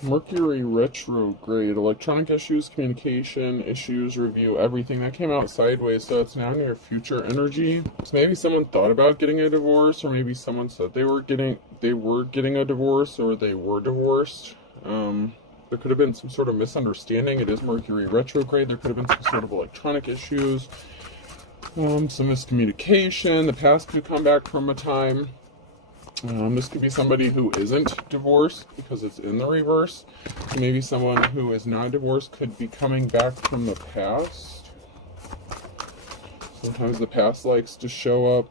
Mercury retrograde, electronic issues, communication issues, review, everything. That came out sideways, so it's now near future energy. So maybe someone thought about getting a divorce, or maybe someone said they were getting a divorce, or they were divorced. There could have been some sort of misunderstanding. It is Mercury retrograde. There could have been some sort of electronic issues, some miscommunication. The past could come back from a time. This could be somebody who isn't divorced because it's in the reverse. Maybe someone who is not divorced could be coming back from the past. Sometimes the past likes to show up.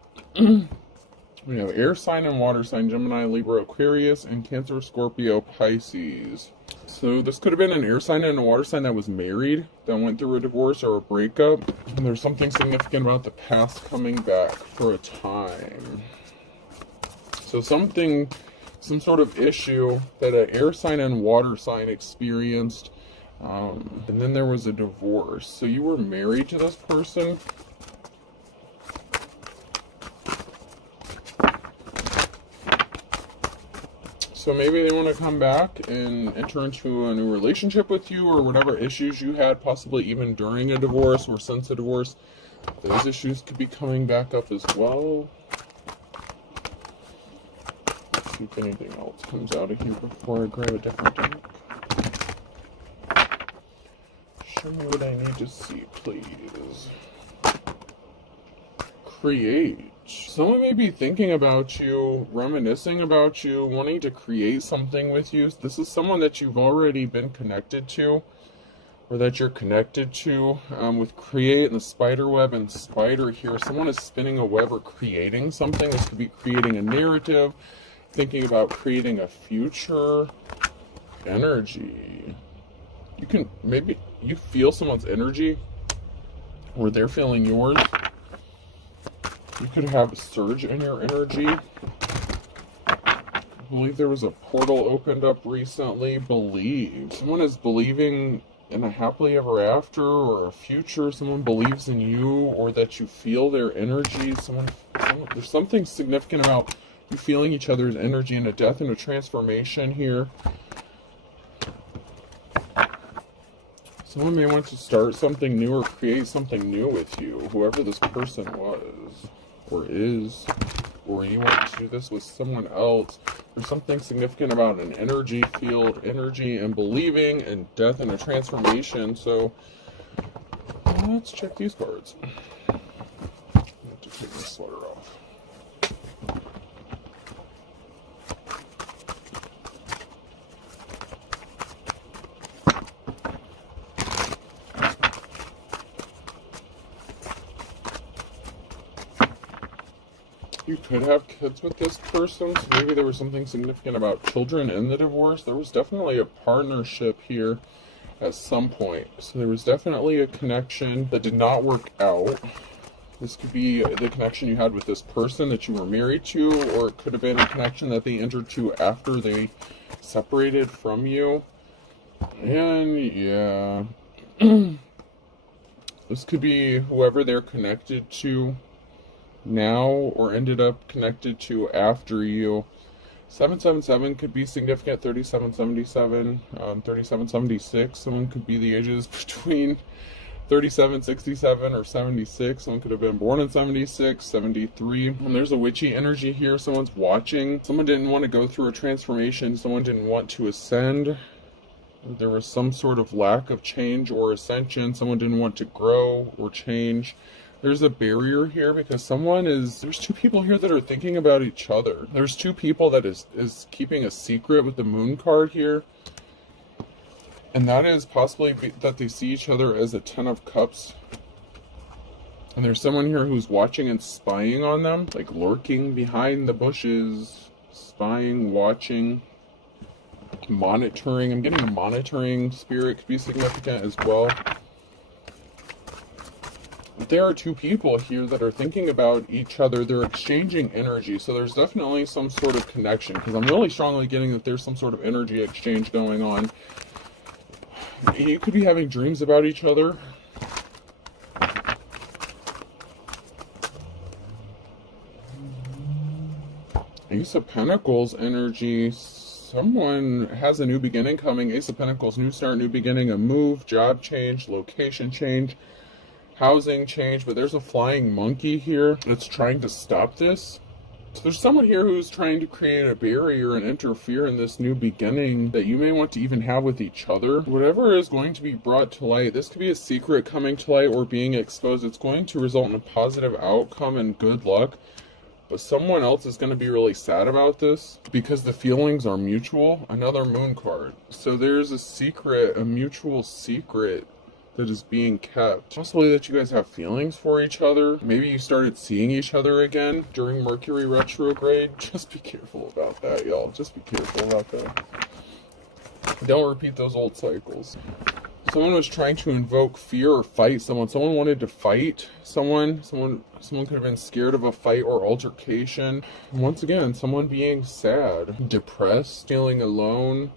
We have air sign and water sign, Gemini, Libra, Aquarius, and Cancer, Scorpio, Pisces. So this could have been an air sign and a water sign that was married, that went through a divorce or a breakup. And there's something significant about the past coming back for a time. So some sort of issue that an air sign and water sign experienced, and then there was a divorce. So you were married to this person. So maybe they want to come back and enter into a new relationship with you, or whatever issues you had, possibly even during a divorce or since a divorce. Those issues could be coming back up as well. See if anything else comes out of here before I grab a different deck. Show me what I need to see, please. Create. Someone may be thinking about you, reminiscing about you, wanting to create something with you. This is someone that you've already been connected to, or that you're connected to. With create and the spider web and spider here, someone is spinning a web or creating something. This could be creating a narrative, thinking about creating a future energy. Maybe you feel someone's energy, or they're feeling yours. You could have a surge in your energy. I believe there was a portal opened up recently. Believe. Someone is believing in a happily ever after or a future. Someone believes in you, or that you feel their energy. There's something significant about you feeling each other's energy, and a death and a transformation here. Someone may want to start something new or create something new with you, whoever this person was or is, or you want to do this with someone else. There's something significant about an energy field, energy and believing, and death and a transformation. So let's check these cards. I have to take this sweater off. You could have kids with this person, so maybe there was something significant about children in the divorce. There was definitely a partnership here at some point. So there was definitely a connection that did not work out. This could be the connection you had with this person that you were married to, or it could have been a connection that they entered to after they separated from you. And yeah, this could be whoever they're connected to now, or ended up connected to after you. 777 could be significant. 3777, 3776. Someone could be the ages between 37, 67, or 76. Someone could have been born in 76, 73. And there's a witchy energy here. Someone's watching. Someone didn't want to go through a transformation. Someone didn't want to ascend. There was some sort of lack of change or ascension. Someone didn't want to grow or change. There's a barrier here because there's two people here that are thinking about each other. There's two people that is keeping a secret with the moon card here. And that is possibly that they see each other as a 10 of cups. And there's someone here who's watching and spying on them, like lurking behind the bushes, spying, watching, monitoring. I'm getting a monitoring spirit could be significant as well. There are two people here that are thinking about each other. They're exchanging energy. So there's definitely some sort of connection, because I'm really strongly getting that there's some sort of energy exchange going on. You could be having dreams about each other. Ace of Pentacles energy. Someone has a new beginning coming. Ace of Pentacles, new start, new beginning, a move, job change, location change, housing change. But there's a flying monkey here that's trying to stop this. So there's someone here who's trying to create a barrier and interfere in this new beginning that you may want to even have with each other. Whatever is going to be brought to light, this could be a secret coming to light or being exposed. It's going to result in a positive outcome and good luck. But someone else is going to be really sad about this because the feelings are mutual. Another moon card. So there's a secret, a mutual secret that is being kept. Possibly that you guys have feelings for each other. Maybe you started seeing each other again during Mercury retrograde. Just be careful about that, y'all. Just be careful about that. Don't repeat those old cycles. Someone was trying to invoke fear or fight someone. Someone wanted to fight someone. Someone could have been scared of a fight or altercation. And once again, someone being sad, depressed, feeling alone.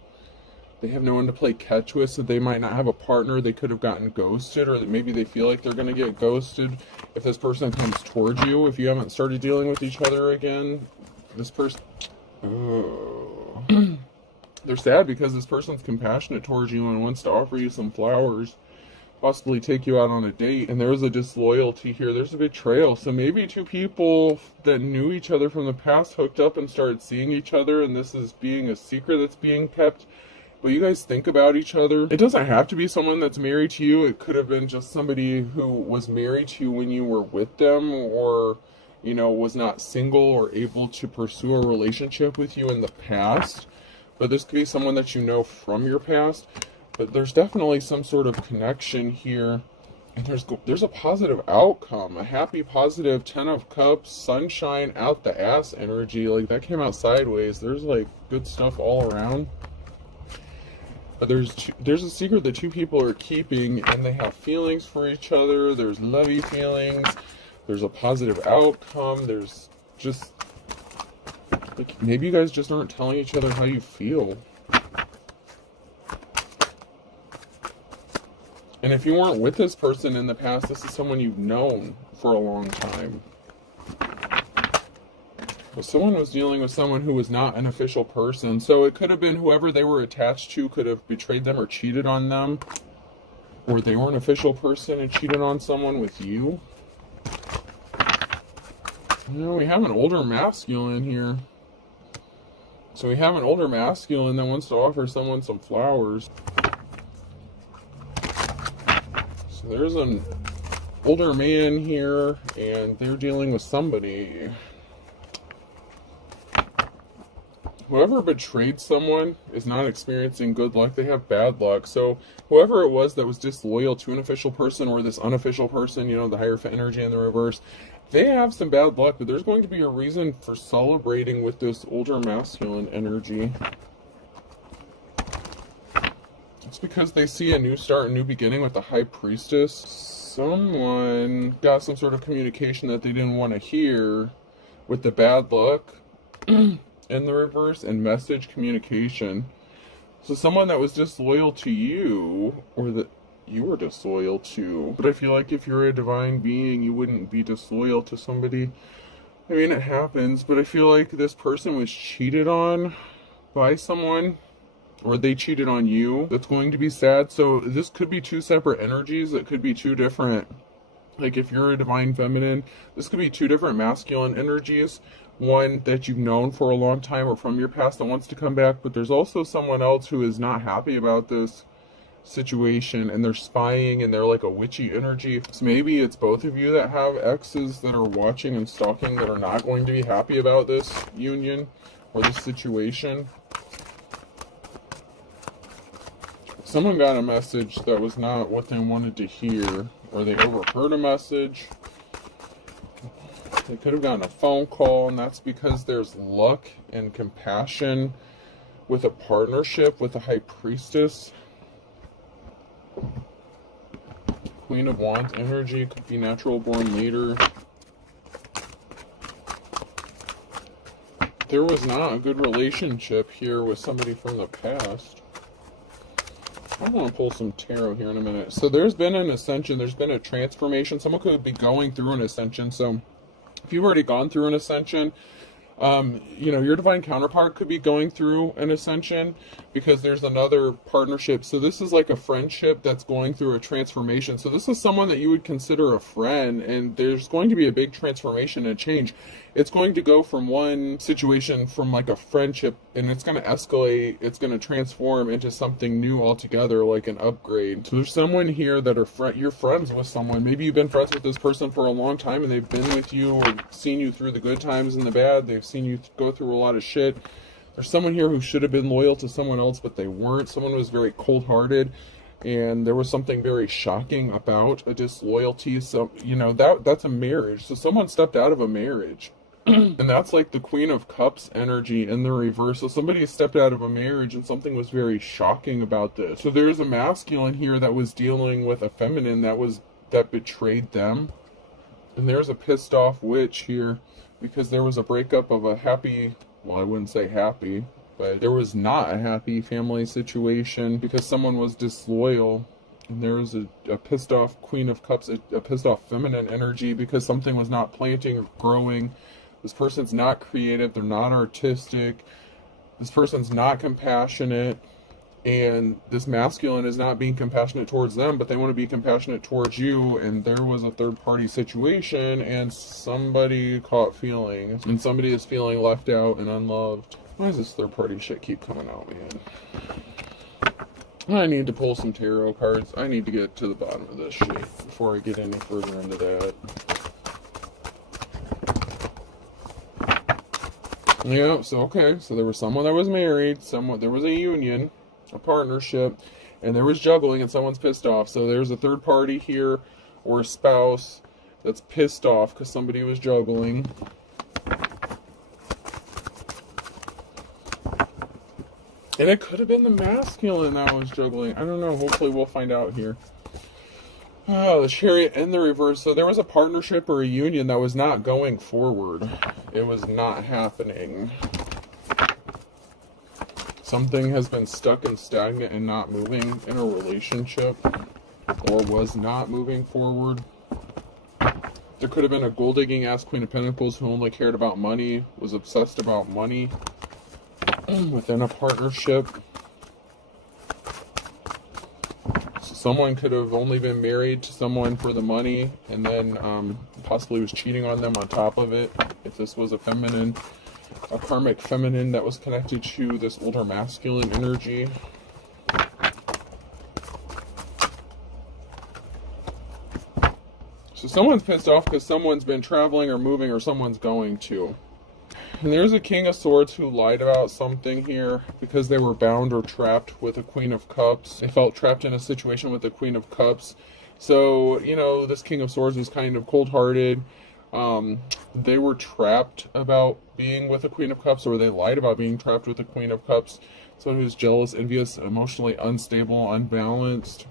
They have no one to play catch with, so they might not have a partner. They could have gotten ghosted, or maybe they feel like they're going to get ghosted if this person comes towards you. If you haven't started dealing with each other again, this person... Oh. They're sad because this person's compassionate towards you and wants to offer you some flowers, possibly take you out on a date. And there's a disloyalty here. There's a betrayal. So maybe two people that knew each other from the past hooked up and started seeing each other, and this is being a secret that's being kept. But you guys think about each other. It doesn't have to be someone that's married to you. It could have been just somebody who was married to you when you were with them, or, you know, was not single or able to pursue a relationship with you in the past. But this could be someone that you know from your past. But there's definitely some sort of connection here. And there's a positive outcome. A happy, positive 10 of Cups, sunshine, out the ass energy. Like, that came out sideways. There's, like, good stuff all around. But there's a secret that two people are keeping, and they have feelings for each other. There's lovey feelings. There's a positive outcome. There's just... like, maybe you guys just aren't telling each other how you feel. And if you weren't with this person in the past, this is someone you've known for a long time. But someone was dealing with someone who was not an official person. So it could have been whoever they were attached to could have betrayed them or cheated on them. Or they were an official person and cheated on someone with you. You know, we have an older masculine here. So we have an older masculine that wants to offer someone some flowers. So there's an older man here, and they're dealing with somebody. Whoever betrayed someone is not experiencing good luck. They have bad luck. So whoever it was that was disloyal to an official person, or this unofficial person, you know, the Hierophant energy in the reverse, they have some bad luck, but there's going to be a reason for celebrating with this older masculine energy. It's because they see a new start, a new beginning with the High Priestess. Someone got some sort of communication that they didn't want to hear with the bad luck in the reverse, and message communication. So someone that was disloyal to you, or that you were disloyal to. But I feel like if you're a divine being, you wouldn't be disloyal to somebody. I mean, it happens, but I feel like this person was cheated on by someone, or they cheated on you. That's going to be sad. So this could be two separate energies. It could be two different, like if you're a divine feminine, this could be two different masculine energies. One that you've known for a long time or from your past that wants to come back, but there's also someone else who is not happy about this situation, and they're spying, and they're like a witchy energy. So maybe it's both of you that have exes that are watching and stalking, that are not going to be happy about this union or this situation. Someone got a message that was not what they wanted to hear, or they overheard a message. They could have gotten a phone call, and that's because there's luck and compassion with a partnership with a High Priestess. Queen of Wands energy, could be natural born leader. There was not a good relationship here with somebody from the past. I want to pull some tarot here in a minute. So there's been an ascension, there's been a transformation. Someone could be going through an ascension. So if you've already gone through an ascension, You know, your divine counterpart could be going through an ascension because there's another partnership. So this is like a friendship that's going through a transformation. So this is someone that you would consider a friend, and there's going to be a big transformation and change. It's going to go from one situation, from like a friendship, and it's going to escalate. It's going to transform into something new altogether, like an upgrade. So there's someone here that are you're friends with someone. Maybe you've been friends with this person for a long time, and they've been with you or seen you through the good times and the bad. They've seen you go through a lot of shit. There's someone here who should have been loyal to someone else, but they weren't. Someone was very cold-hearted, and there was something very shocking about a disloyalty. So, you know, that's a marriage. So someone stepped out of a marriage. And that's like the Queen of Cups energy in the reverse. So somebody stepped out of a marriage and something was very shocking about this. So there's a masculine here that was dealing with a feminine that betrayed them. And there's a pissed off witch here because there was a breakup of a happy, well, I wouldn't say happy, but there was not a happy family situation because someone was disloyal. And there was a pissed off Queen of Cups, a pissed off feminine energy because something was not planting or growing. This person's not creative, they're not artistic, this person's not compassionate, and this masculine is not being compassionate towards them, but they want to be compassionate towards you, and there was a third-party situation, and somebody caught feelings, and somebody is feeling left out and unloved. Why does this third-party shit keep coming out, man? I need to pull some tarot cards. I need to get to the bottom of this shit before I get any further into that. Yeah, so okay, so there was someone that was married, there was a union, a partnership, and there was juggling, and someone's pissed off. So there's a third party here, or a spouse, that's pissed off because somebody was juggling. And it could have been the masculine that was juggling. I don't know, hopefully we'll find out here. Oh, the Chariot in the reverse. So there was a partnership or a union that was not going forward. It was not happening. Something has been stuck and stagnant and not moving in a relationship, or was not moving forward. There could have been a gold-digging ass Queen of Pentacles who only cared about money, was obsessed about money within a partnership. Someone could have only been married to someone for the money, and then possibly was cheating on them on top of it. If this was a feminine, a karmic feminine that was connected to this older masculine energy. So someone's pissed off because someone's been traveling or moving, or someone's going to. And there's a King of Swords who lied about something here because they were bound or trapped with a Queen of Cups. They felt trapped in a situation with the Queen of Cups. So, you know, this King of Swords was kind of cold-hearted. They were trapped about being with a Queen of Cups, or they lied about being trapped with a Queen of Cups. Someone who's jealous, envious, emotionally unstable, unbalanced.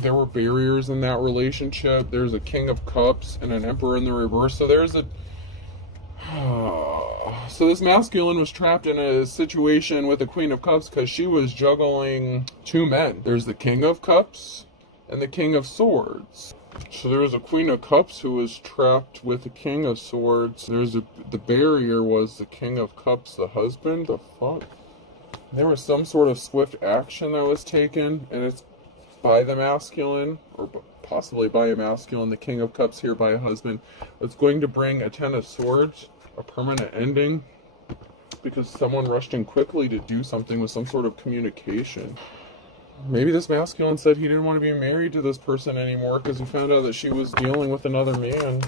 There were barriers in that relationship. There's a King of Cups and an Emperor in the reverse. So there's a... So this masculine was trapped in a situation with the Queen of Cups because she was juggling two men. There's the King of Cups and the King of Swords. So there was a Queen of Cups who was trapped with the King of Swords. The barrier was the King of Cups, the husband. The fuck? There was some sort of swift action that was taken, and it's by the masculine, or possibly by a masculine, the King of Cups here by a husband. It's going to bring a Ten of Swords, a permanent ending, because someone rushed in quickly to do something with some sort of communication. Maybe this masculine said he didn't want to be married to this person anymore because he found out that she was dealing with another man.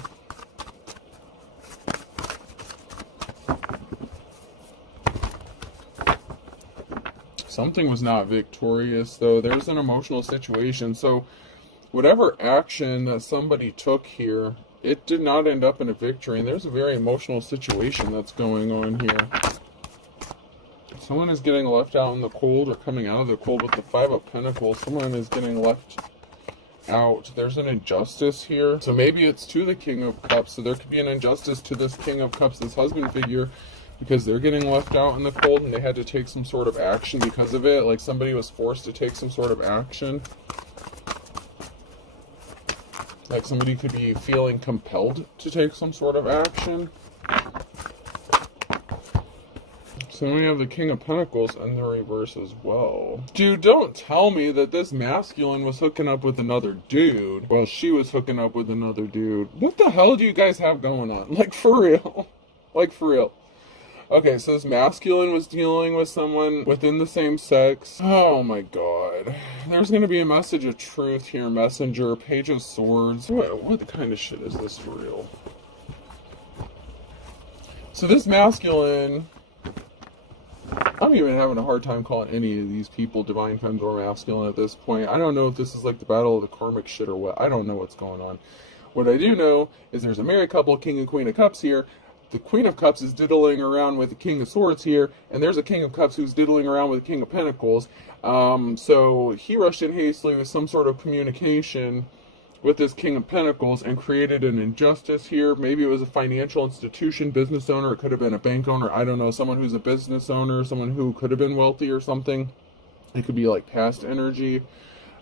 Something was not victorious, though. There's an emotional situation. So whatever action that somebody took here, it did not end up in a victory. And there's a very emotional situation that's going on here. Someone is getting left out in the cold, or coming out of the cold with the Five of Pentacles. Someone is getting left out. There's an injustice here. So maybe it's to the King of Cups. So there could be an injustice to this King of Cups, this husband figure, because they're getting left out in the cold and they had to take some sort of action because of it. Like somebody was forced to take some sort of action. Like somebody could be feeling compelled to take some sort of action. So we have the King of Pentacles in the reverse as well. Dude, don't tell me that this masculine was hooking up with another dude while she was hooking up with another dude. What the hell do you guys have going on? Like, for real. Like, for real. Okay, so this masculine was dealing with someone within the same sex. Oh my god. There's going to be a message of truth here. Messenger, Page of Swords. What kind of shit is this for real? So this masculine... I'm even having a hard time calling any of these people divine femmes or masculine at this point. I don't know if this is like the battle of the karmic shit or what. I don't know what's going on. What I do know is there's a married couple, King and Queen of Cups here. The Queen of Cups is diddling around with the King of Swords here, and there's a King of Cups who's diddling around with the King of Pentacles. So he rushed in hastily with some sort of communication with this King of Pentacles and created an injustice here. Maybe it was a financial institution, business owner. It could have been a bank owner. I don't know. Someone who's a business owner, someone who could have been wealthy or something. It could be like past energy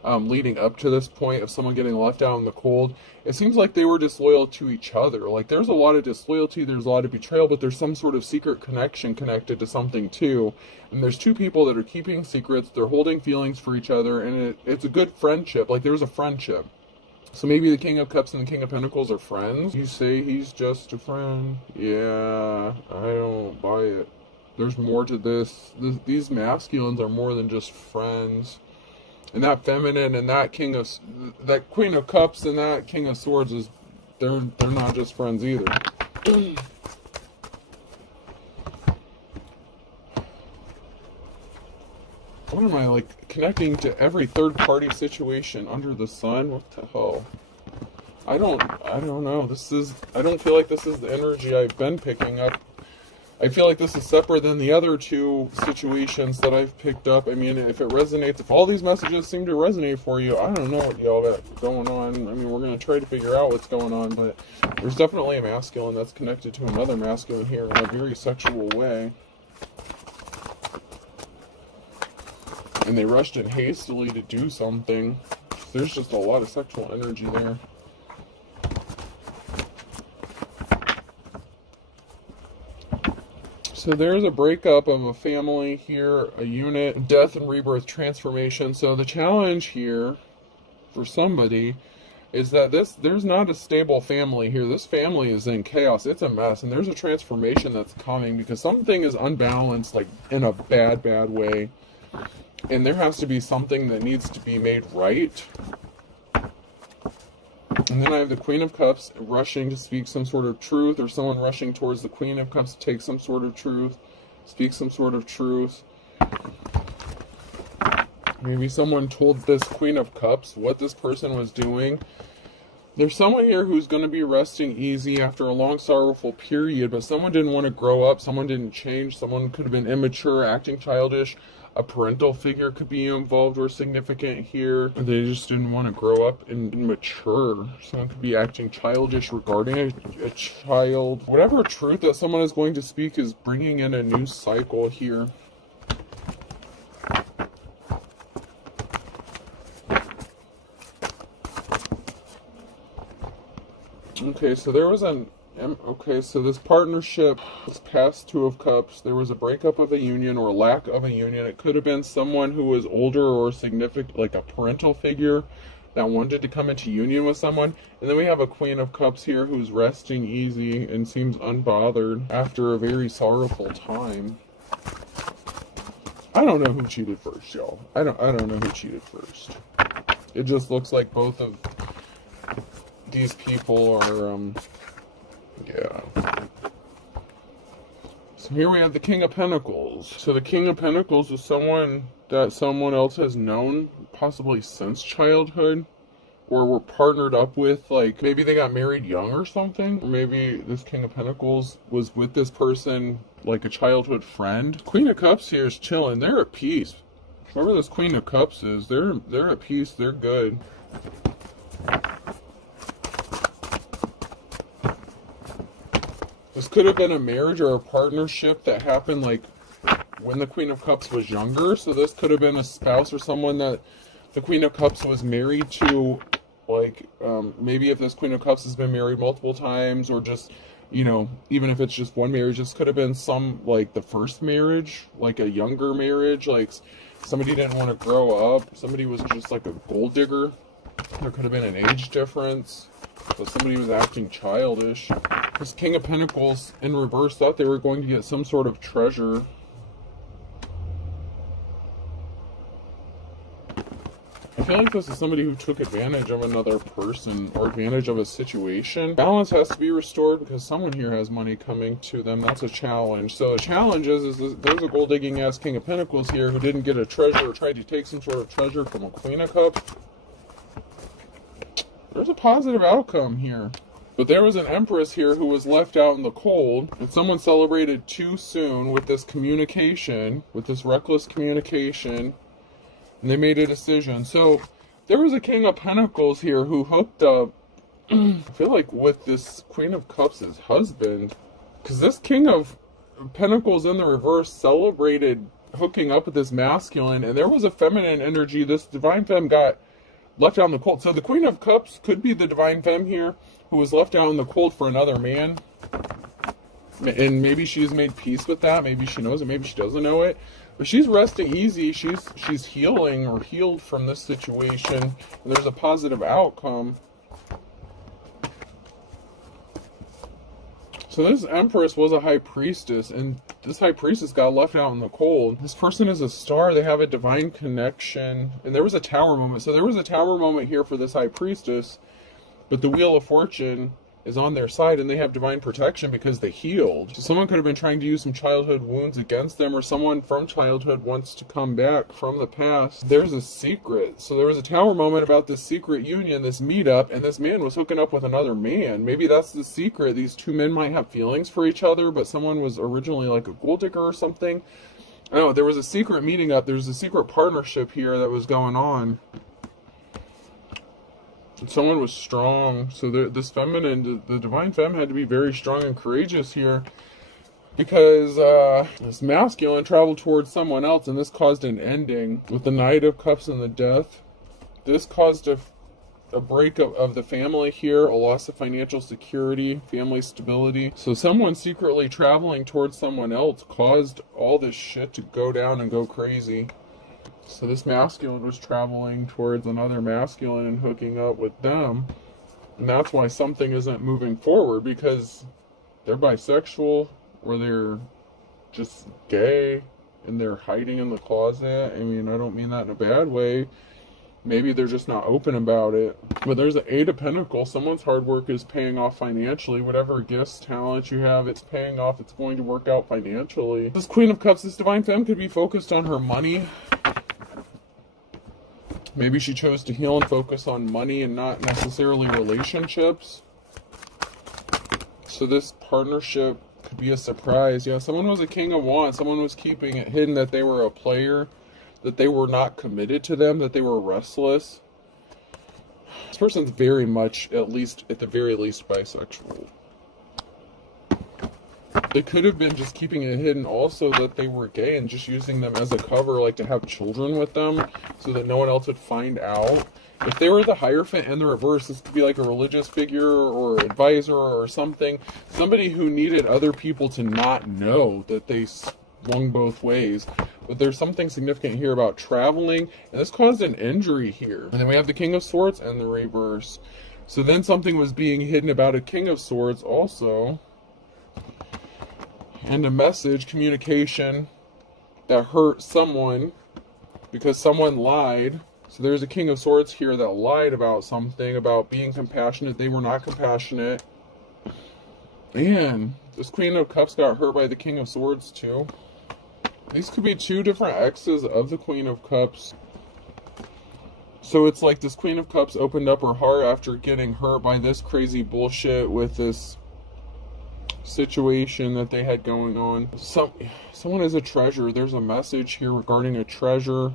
leading up to this point of someone getting left out in the cold. It seems like they were disloyal to each other. Like there's a lot of disloyalty, there's a lot of betrayal, but there's some sort of secret connection connected to something too. And there's two people that are keeping secrets. They're holding feelings for each other, and it's a good friendship. Like there's a friendship. So maybe the King of Cups and the King of Pentacles are friends. You say he's just a friend. Yeah, I don't buy it. There's more to this. These masculines are more than just friends. And that feminine and that that Queen of Cups and that King of Swords is, they're not just friends either. What am I, like, connecting to every third-party situation under the sun? What the hell? I don't know. I don't feel like this is the energy I've been picking up. I feel like this is separate than the other two situations that I've picked up. I mean, if it resonates, if all these messages seem to resonate for you, I don't know what y'all got going on. I mean, we're going to try to figure out what's going on, but there's definitely a masculine that's connected to another masculine here in a very sexual way. And they rushed in hastily to do something. There's just a lot of sexual energy there. So there's a breakup of a family here, a unit, death and rebirth, transformation. So the challenge here for somebody is that there's not a stable family here. This family is in chaos. It's a mess. And there's a transformation that's coming because something is unbalanced, like in a bad way. And there has to be something that needs to be made right. And then I have the Queen of Cups rushing to speak some sort of truth, or someone rushing towards the Queen of Cups to take some sort of truth, speak some sort of truth. Maybe someone told this Queen of Cups what this person was doing. There's someone here who's going to be resting easy after a long, sorrowful period, but someone didn't want to grow up, someone didn't change, someone could have been immature, acting childish. A parental figure could be involved or significant here. They just didn't want to grow up and mature. Someone could be acting childish regarding a child. Whatever truth that someone is going to speak is bringing in a new cycle here. Okay, so there was so this partnership, this past Two of Cups, there was a breakup of a union or lack of a union. It could have been someone who was older or significant, like a parental figure that wanted to come into union with someone. And then we have a Queen of Cups here who's resting easy and seems unbothered after a very sorrowful time. I don't know who cheated first, y'all. I don't know who cheated first. It just looks like both of these people are, yeah. So here we have the King of Pentacles. So the King of Pentacles is someone that someone else has known, possibly since childhood, or were partnered up with, like maybe they got married young or something. Or maybe this King of Pentacles was with this person like a childhood friend. Queen of Cups here is chilling. They're at peace. Whoever this Queen of Cups is, they're at peace. They're good. This could have been a marriage or a partnership that happened like when the Queen of Cups was younger. So this could have been a spouse or someone that the Queen of Cups was married to Like, maybe if this Queen of Cups has been married multiple times, or just, you know, even if it's just one marriage, this could have been some, like, the first marriage, like a younger marriage, like somebody didn't want to grow up, somebody was just like a gold digger. There could have been an age difference, but somebody was acting childish. This King of Pentacles in reverse thought they were going to get some sort of treasure. I feel like this is somebody who took advantage of another person or advantage of a situation. Balance has to be restored because someone here has money coming to them. That's a challenge. So the challenge is there's a gold digging ass King of Pentacles here who didn't get a treasure or tried to take some sort of treasure from a Queen of Cups. There's a positive outcome here. But there was an Empress here who was left out in the cold, and someone celebrated too soon with this communication, with this reckless communication, and they made a decision. So there was a King of Pentacles here who hooked up, I feel like, with this Queen of Cups' husband, because this King of Pentacles in the reverse celebrated hooking up with this masculine, and there was a feminine energy. This divine femme got left out in the cold. So the Queen of Cups could be the divine femme here who was left out in the cold for another man. And maybe she's made peace with that. Maybe she knows it. Maybe she doesn't know it. But she's resting easy. She's healing or healed from this situation. And there's a positive outcome. So this Empress was a High Priestess, and this High Priestess got left out in the cold. This person is a star. They have a divine connection. And there was a Tower moment. So there was a Tower moment here for this High Priestess, but the Wheel of Fortune is on their side, and they have divine protection because they healed. So someone could have been trying to use some childhood wounds against them, or someone from childhood wants to come back from the past. There's a secret. So there was a Tower moment about this secret union, this meetup, and this man was hooking up with another man. Maybe that's the secret. These two men might have feelings for each other, but someone was originally like a gold digger or something. I don't know, there was a secret meeting up. There was a secret partnership here that was going on. Someone was strong. So this feminine, the divine femme, had to be very strong and courageous here, because this masculine traveled towards someone else, and this caused an ending with the Knight of Cups and the Death. This caused a breakup of the family here, a loss of financial security, family stability. So someone secretly traveling towards someone else caused all this shit to go down and go crazy. So this masculine was traveling towards another masculine and hooking up with them. And that's why something isn't moving forward, because they're bisexual, or they're just gay and they're hiding in the closet. I mean, I don't mean that in a bad way. Maybe they're just not open about it. But there's an Eight of Pentacles. Someone's hard work is paying off financially. Whatever gifts, talent you have, it's paying off. It's going to work out financially. This Queen of Cups, this divine femme, could be focused on her money. Maybe she chose to heal and focus on money and not necessarily relationships. So this partnership could be a surprise. Yeah, someone was a King of Wands. Someone was keeping it hidden that they were a player, that they were not committed to them, that they were restless. This person's very much, at the very least, bisexual. They could have been just keeping it hidden also that they were gay and just using them as a cover, like to have children with them so that no one else would find out. If they were the Hierophant in the reverse, this could be like a religious figure or advisor or something. Somebody who needed other people to not know that they swung both ways. But there's something significant here about traveling, and this caused an injury here. And then we have the King of Swords and the reverse. So then something was being hidden about a King of Swords also. And a message, communication, that hurt someone because someone lied. So there's a King of Swords here that lied about something, about being compassionate. They were not compassionate. And this Queen of Cups got hurt by the King of Swords too. These could be two different exes of the Queen of Cups. So it's like this Queen of Cups opened up her heart after getting hurt by this crazy bullshit with this situation that they had going on. Someone is a treasure. There's a message here regarding a treasure.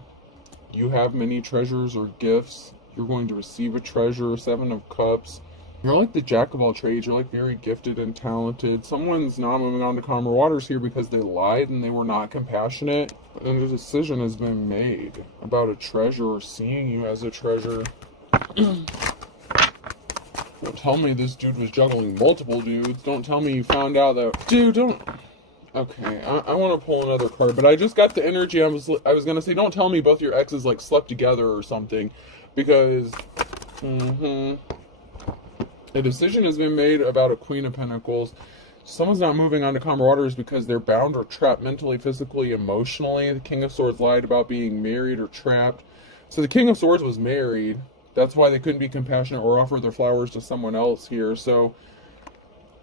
You have many treasures or gifts. You're going to receive a treasure. Seven of Cups. You're like the jack of all trades. You're like very gifted and talented. Someone's not moving on to calmer waters here because they lied and they were not compassionate. And a decision has been made about a treasure or seeing you as a treasure. Don't tell me this dude was juggling multiple dudes. Don't tell me you found out that... Dude, don't... Okay, I want to pull another card, but I just got the energy. I was going to say, don't tell me both your exes, like, slept together or something. Because... A decision has been made about a Queen of Pentacles. Someone's not moving on to calmer waters because they're bound or trapped mentally, physically, emotionally. The King of Swords lied about being married or trapped. So the King of Swords was married. That's why they couldn't be compassionate or offer their flowers to someone else here. So,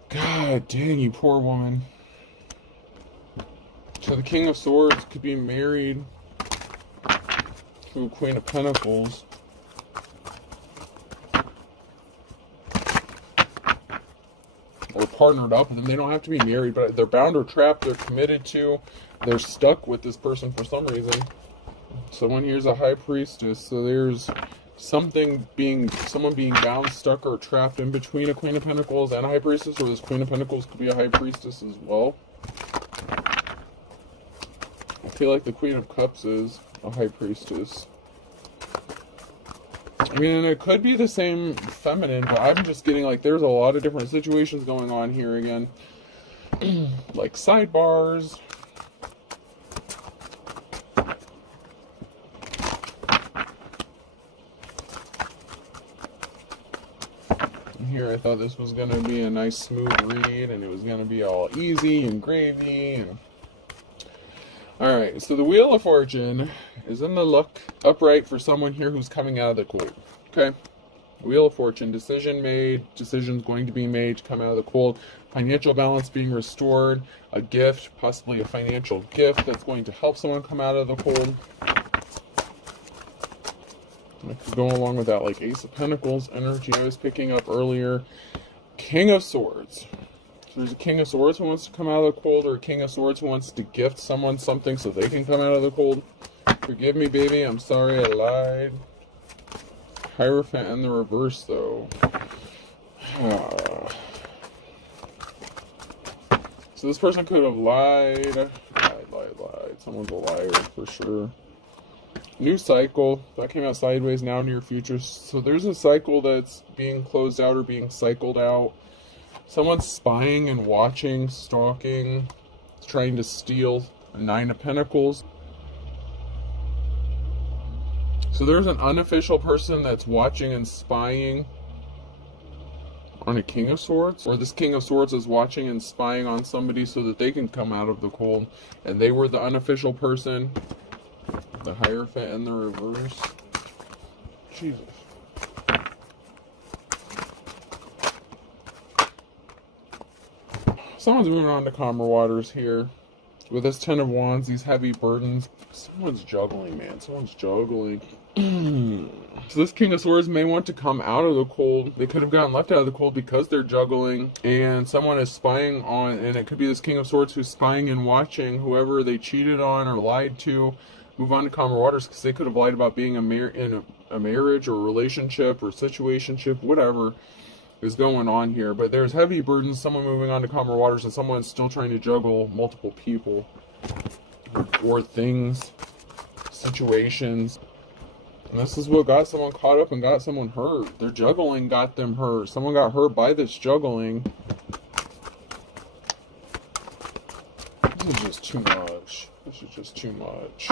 God dang, you poor woman. So the King of Swords could be married to a Queen of Pentacles. Or partnered up with them. They don't have to be married, but they're bound or trapped. They're committed to. They're stuck with this person for some reason. Someone here's a High Priestess. So there's someone being bound, stuck, or trapped in between a Queen of Pentacles and a High Priestess, or this Queen of Pentacles could be a High Priestess as well. I feel like the Queen of Cups is a High Priestess. I mean, it could be the same feminine, but I'm just getting like there's a lot of different situations going on here again. Like sidebars. Here I thought this was going to be a nice smooth read and it was going to be all easy and gravy. And... Alright, so the Wheel of Fortune is in the luck upright for someone here who's coming out of the cold. Okay? Wheel of Fortune, decision made, decisions going to be made to come out of the cold, financial balance being restored, a gift, possibly a financial gift that's going to help someone come out of the cold. I could go along with that, like Ace of Pentacles energy I was picking up earlier. King of Swords. So there's a King of Swords who wants to come out of the cold, or a King of Swords who wants to gift someone something so they can come out of the cold. Forgive me, baby. I'm sorry I lied. Hierophant in the reverse, though. So this person could have lied. Lied. Someone's a liar for sure. New cycle. That came out sideways, now near future. So there's a cycle that's being closed out or being cycled out. Someone's spying and watching, stalking, trying to steal. A Nine of Pentacles. So there's an unofficial person that's watching and spying on a King of Swords. Or this King of Swords is watching and spying on somebody so that they can come out of the cold. And they were the unofficial person. The Hierophant in the reverse. Jesus. Someone's moving on to calmer waters here. With this Ten of Wands, these heavy burdens. Someone's juggling, man. Someone's juggling. So this King of Swords may want to come out of the cold. They could have gotten left out of the cold because they're juggling. And someone is spying on, and it could be this King of Swords who's spying and watching whoever they cheated on or lied to. Move on to calmer waters because they could have lied about being in a marriage or a relationship or situationship, whatever is going on here. But there's heavy burdens, someone moving on to calmer waters, and someone still trying to juggle multiple people or things, situations. And this is what got someone caught up and got someone hurt. Their juggling got them hurt. Someone got hurt by this juggling. This is just too much. This is just too much.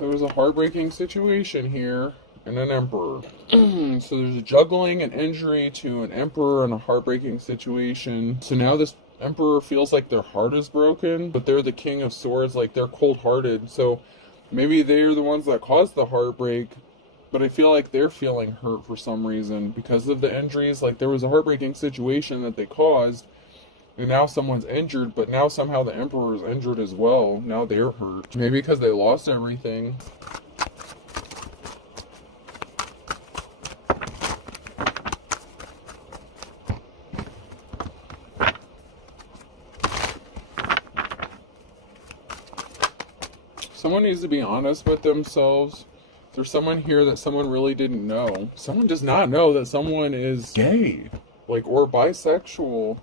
There was a heartbreaking situation here and an Emperor. So there's a juggling, an injury to an Emperor, and a heartbreaking situation. So now this Emperor feels like their heart is broken, but they're the King of Swords, like they're cold-hearted. So maybe they're the ones that caused the heartbreak, but I feel like they're feeling hurt for some reason because of the injuries. Like there was a heartbreaking situation that they caused, and now someone's injured, but now somehow the Emperor is injured as well. Now they're hurt. Maybe because they lost everything. Someone needs to be honest with themselves. There's someone here that someone really didn't know. Someone does not know that someone is gay, like, or bisexual.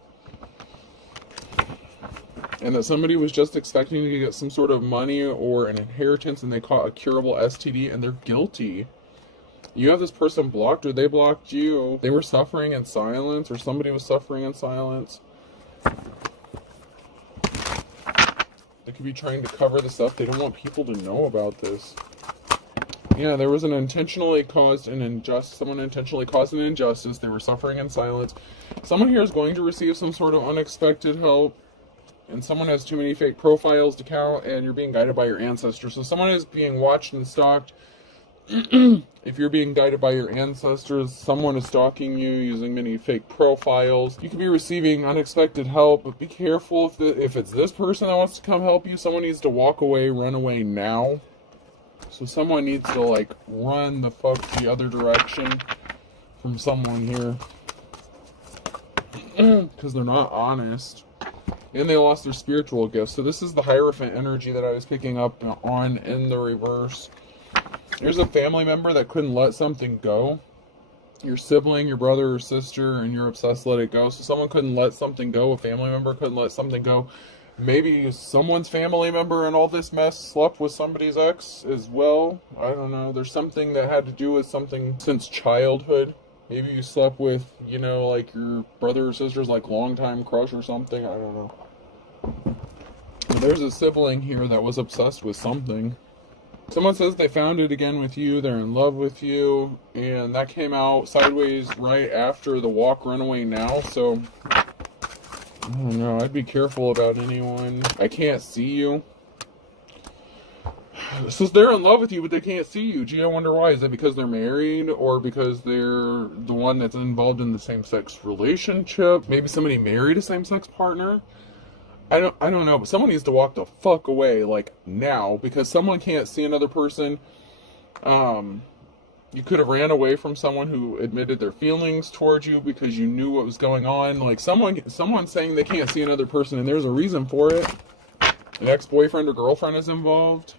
and that somebody was just expecting to get some sort of money or an inheritance, and they caught a curable STD, and they're guilty. You have this person blocked, or they blocked you. They were suffering in silence, or somebody was suffering in silence. They could be trying to cover this up. They don't want people to know about this. Yeah, there was an intentionally caused an injustice. Someone intentionally caused an injustice. They were suffering in silence. Someone here is going to receive some sort of unexpected help. And someone has too many fake profiles to count, and you're being guided by your ancestors. So someone is being watched and stalked. If you're being guided by your ancestors, someone is stalking you using many fake profiles. You could be receiving unexpected help, but be careful if it's this person that wants to come help you. Someone needs to walk away, run away now. So someone needs to, like, run the fuck the other direction from someone here. Because they're not honest. And they lost their spiritual gifts. So this is the Hierophant energy that I was picking up on in the reverse. There's a family member that couldn't let something go. Your sibling, your brother or sister, and you're obsessed to let it go. So someone couldn't let something go. A family member couldn't let something go. Maybe someone's family member in all this mess slept with somebody's ex as well. I don't know. There's something that had to do with something since childhood. Maybe you slept with, you know, like your brother or sister's, like, longtime crush or something. I don't know. There's a sibling here that was obsessed with something. Someone says they found it again with you. They're in love with you. And that came out sideways right after the walk, run away now. So, I don't know. I'd be careful about anyone. I can't see you. So they're in love with you, but they can't see you. Gee, I wonder why. Is it because they're married, or because they're the one that's involved in the same-sex relationship? Maybe somebody married a same-sex partner? I don't know, but someone needs to walk the fuck away, like, now, because someone can't see another person. You could have ran away from someone who admitted their feelings towards you because you knew what was going on. Like, someone saying they can't see another person, and there's a reason for it. An ex-boyfriend or girlfriend is involved.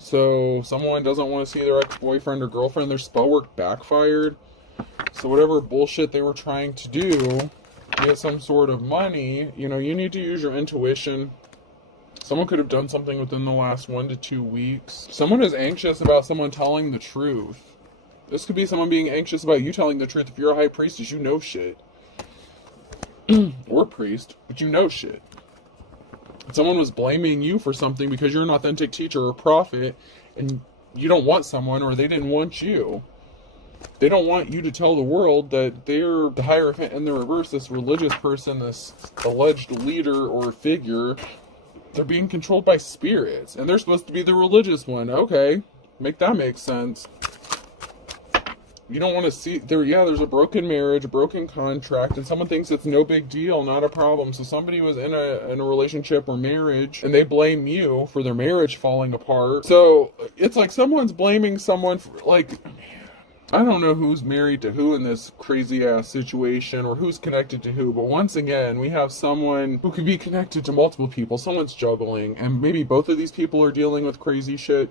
So someone doesn't want to see their ex-boyfriend or girlfriend. Their spell work backfired. So whatever bullshit they were trying to do, get some sort of money, you know, you need to use your intuition. Someone could have done something within the last 1 to 2 weeks. Someone is anxious about someone telling the truth. This could be someone being anxious about you telling the truth. If you're a high priestess, you know shit. Or priest, but you know shit. Someone was blaming you for something because you're an authentic teacher or prophet, and you don't want someone, or they didn't want you. They don't want you to tell the world that they're the Hierophant in the reverse, this religious person, this alleged leader or figure. They're being controlled by spirits, and they're supposed to be the religious one. Okay, make that make sense. You don't want to see there. Yeah, there's a broken marriage, a broken contract, and someone thinks it's no big deal, not a problem. So somebody was in a relationship or marriage, and they blame you for their marriage falling apart. So it's like someone's blaming someone for, like, I don't know who's married to who in this crazy ass situation, or who's connected to who. But once again, we have someone who could be connected to multiple people. Someone's juggling, and maybe both of these people are dealing with crazy shit.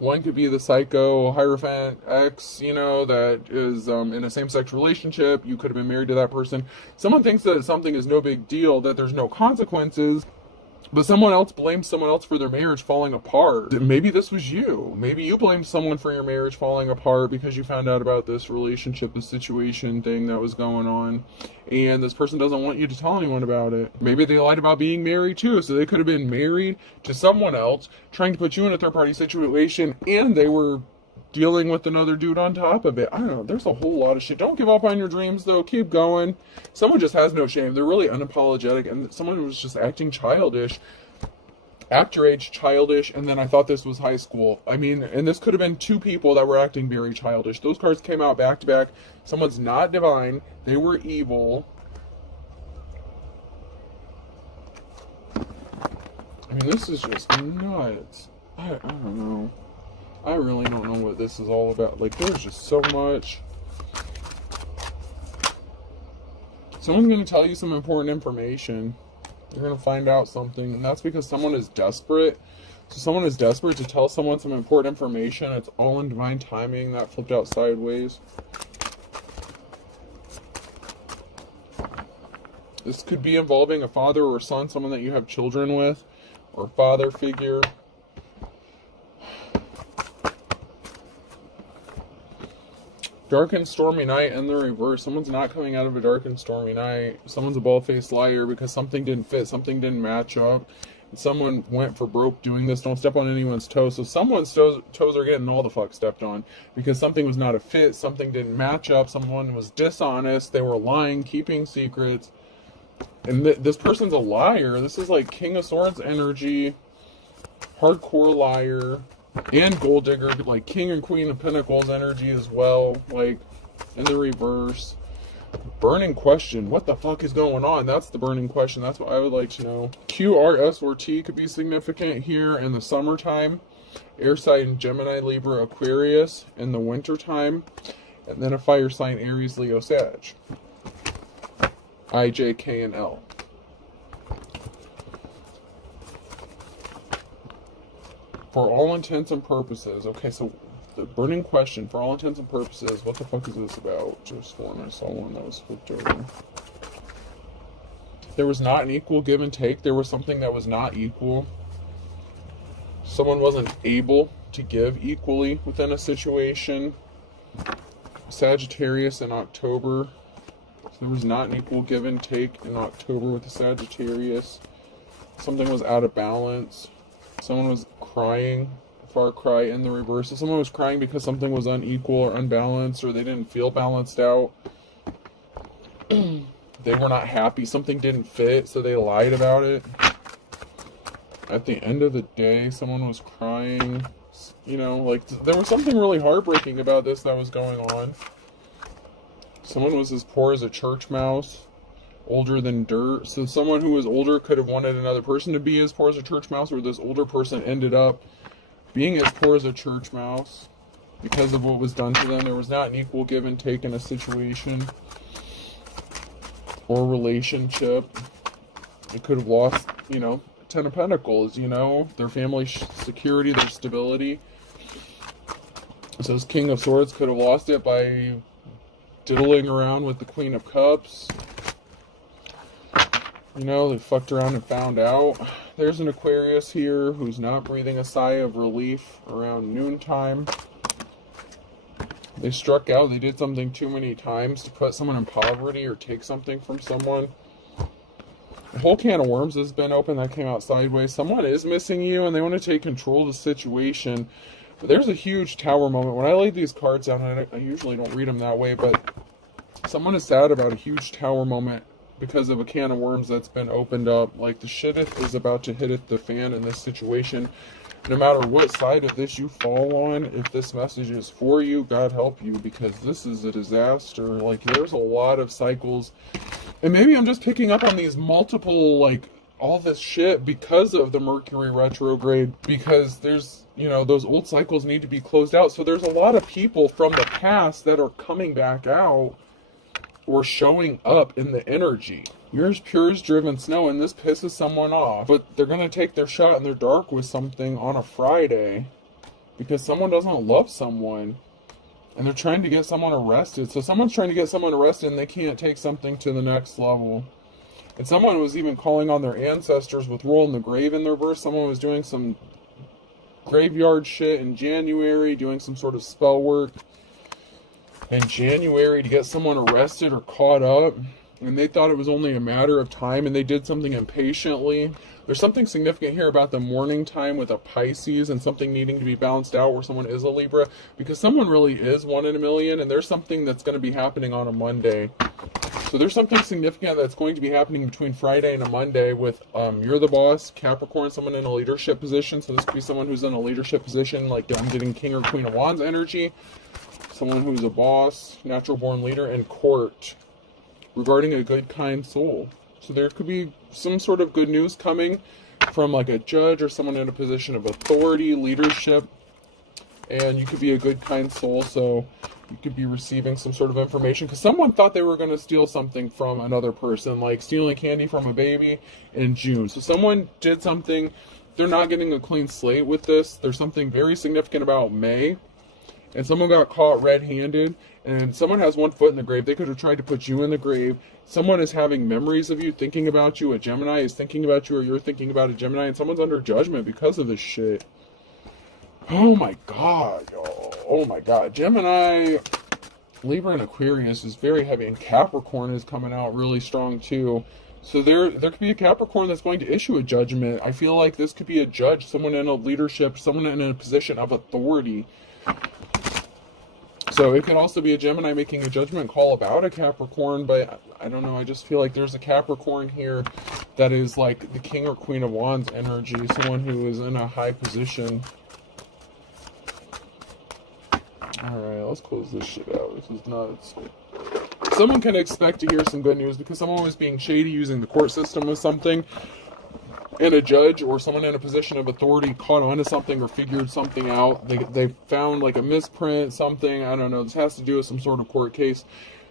One could be the psycho Hierophant ex, you know, that is in a same-sex relationship. You could have been married to that person. Someone thinks that something is no big deal, that there's no consequences, but someone else blames someone else for their marriage falling apart. Maybe this was you. Maybe you blamed someone for your marriage falling apart because you found out about this relationship, this situation thing that was going on, and this person doesn't want you to tell anyone about it. Maybe they lied about being married too, so they could have been married to someone else, trying to put you in a third-party situation, and they were dealing with another dude on top of it. I don't know. There's a whole lot of shit. Don't give up on your dreams, though. Keep going. Someone just has no shame. They're really unapologetic, and someone who was just acting childish. Act your age, childish, and then I thought this was high school. I mean, and this could have been two people that were acting very childish. Those cards came out back to back. Someone's not divine. They were evil. I mean, this is just nuts. I don't know. I really don't know what this is all about. Like, there's just so much. Someone's going to tell you some important information. You're going to find out something. And that's because someone is desperate. So someone is desperate to tell someone some important information. It's all in divine timing. That flipped out sideways. This could be involving a father or son, someone that you have children with, or father figure. Dark and stormy night in the reverse. Someone's not coming out of a dark and stormy night. Someone's a bald-faced liar because something didn't fit, something didn't match up. And someone went for broke doing this. Don't step on anyone's toes. So someone's toes are getting all the fuck stepped on because something was not a fit, something didn't match up, someone was dishonest, they were lying, keeping secrets. And this person's a liar. This is like King of Swords energy, hardcore liar. And gold digger, like King and Queen of Pentacles energy as well, like in the reverse. Burning question. What the fuck is going on? That's the burning question. That's what I would like to know. Q, R, S, or T could be significant here in the summertime. Air sign Gemini, Libra, Aquarius in the wintertime. And then a fire sign Aries, Leo, Sag. I, J, K, and L. For all intents and purposes, okay, so the burning question, for all intents and purposes, what the fuck is this about? Just one, I saw one that was flipped over. There was not an equal give and take. There was something that was not equal. Someone wasn't able to give equally within a situation. Sagittarius in October. So there was not an equal give and take in October with the Sagittarius. Something was out of balance. Someone was crying, far cry in the reverse. So someone was crying because something was unequal or unbalanced, or they didn't feel balanced out. They were not happy. Something didn't fit, so they lied about it. At the end of the day, someone was crying. You know, like, there was something really heartbreaking about this that was going on. Someone was as poor as a church mouse. Older than dirt. So someone who was older could have wanted another person to be as poor as a church mouse, or this older person ended up being as poor as a church mouse because of what was done to them. There was not an equal give and take in a situation or relationship. They could have lost, you know, Ten of Pentacles, you know, their family security, their stability. So this King of Swords could have lost it by diddling around with the Queen of Cups. You know, they fucked around and found out. There's an Aquarius here who's not breathing a sigh of relief around noontime. They struck out. They did something too many times to put someone in poverty or take something from someone. A whole can of worms has been opened that came out sideways. Someone is missing you and they want to take control of the situation. But there's a huge tower moment. When I laid these cards down, I usually don't read them that way, but someone is sad about a huge tower moment because of a can of worms that's been opened up. Like, the shit is about to hit the fan in this situation. No matter what side of this you fall on, if this message is for you, God help you, because this is a disaster. Like, there's a lot of cycles. And maybe I'm just picking up on these multiple, like, all this shit because of the Mercury retrograde. Because there's, you know, those old cycles need to be closed out. So there's a lot of people from the past that are coming back out or showing up in the energy. You're as pure as driven snow, and this pisses someone off. But they're going to take their shot in their dark with something on a Friday because someone doesn't love someone. And they're trying to get someone arrested. So someone's trying to get someone arrested and they can't take something to the next level. And someone was even calling on their ancestors with rolling the grave in their verse. Someone was doing some graveyard shit in January, doing some sort of spell work in January to get someone arrested or caught up, and they thought it was only a matter of time, and they did something impatiently. There's something significant here about the morning time with a Pisces and something needing to be balanced out where someone is a Libra, because someone really is 1 in a million, and there's something that's going to be happening on a Monday. So there's something significant that's going to be happening between Friday and a Monday with you're the boss, Capricorn, someone in a leadership position. So this could be someone who's in a leadership position, like I'm getting King or Queen of Wands energy. Someone who's a boss, natural born leader, and court regarding a good, kind soul. So there could be some sort of good news coming from like a judge or someone in a position of authority, leadership, and you could be a good, kind soul. So you could be receiving some sort of information because someone thought they were going to steal something from another person, like stealing candy from a baby in June. So someone did something. They're not getting a clean slate with this. There's something very significant about May. and someone got caught red-handed, and someone has one foot in the grave. They could have tried to put you in the grave. Someone is having memories of you, thinking about you. A Gemini is thinking about you, or you're thinking about a Gemini, and someone's under judgment because of this shit. Oh my god, y'all. Oh my god. Gemini, Libra, and Aquarius is very heavy, and Capricorn is coming out really strong too. So there could be a Capricorn that's going to issue a judgment. I feel like this could be a judge, someone in a leadership, someone in a position of authority. So it could also be a Gemini making a judgment call about a Capricorn, but I don't know, I just feel like there's a Capricorn here that is like the King or Queen of Wands energy, someone who is in a high position. Alright, let's close this shit out. This is nuts. Someone can expect to hear some good news because someone was being shady using the court system with something, and a judge or someone in a position of authority caught on to something or figured something out. They found like a misprint, something, I don't know. This has to do with some sort of court case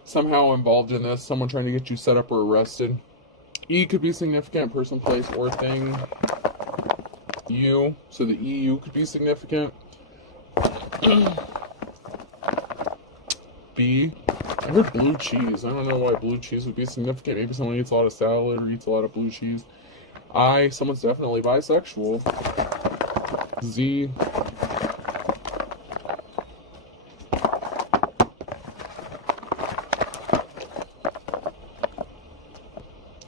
somehow involved in this. Someone trying to get you set up or arrested. E could be significant, person, place, or thing. U, so the EU could be significant. B, I heard blue cheese. I don't know why blue cheese would be significant. Maybe someone eats a lot of salad or eats a lot of blue cheese. I, someone's definitely bisexual. Z,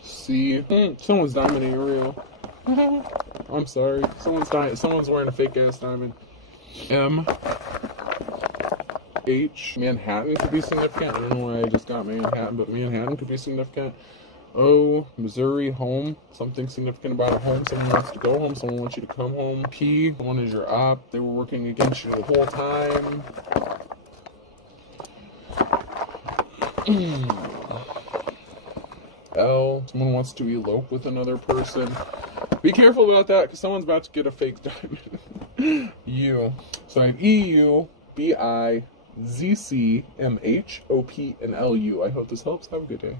C, someone's diamond Ariel. I'm sorry. Someone's wearing a fake ass diamond. M, H, Manhattan could be significant. I don't know why I just got Manhattan, but Manhattan could be significant. O, Missouri, home. Something significant about a home. Someone wants to go home. Someone wants you to come home. P, one is your op. They were working against you the whole time. L, someone wants to elope with another person. Be careful about that because someone's about to get a fake diamond. U, so I have EU, BI, ZC, MH, OP, and LU. I hope this helps. Have a good day.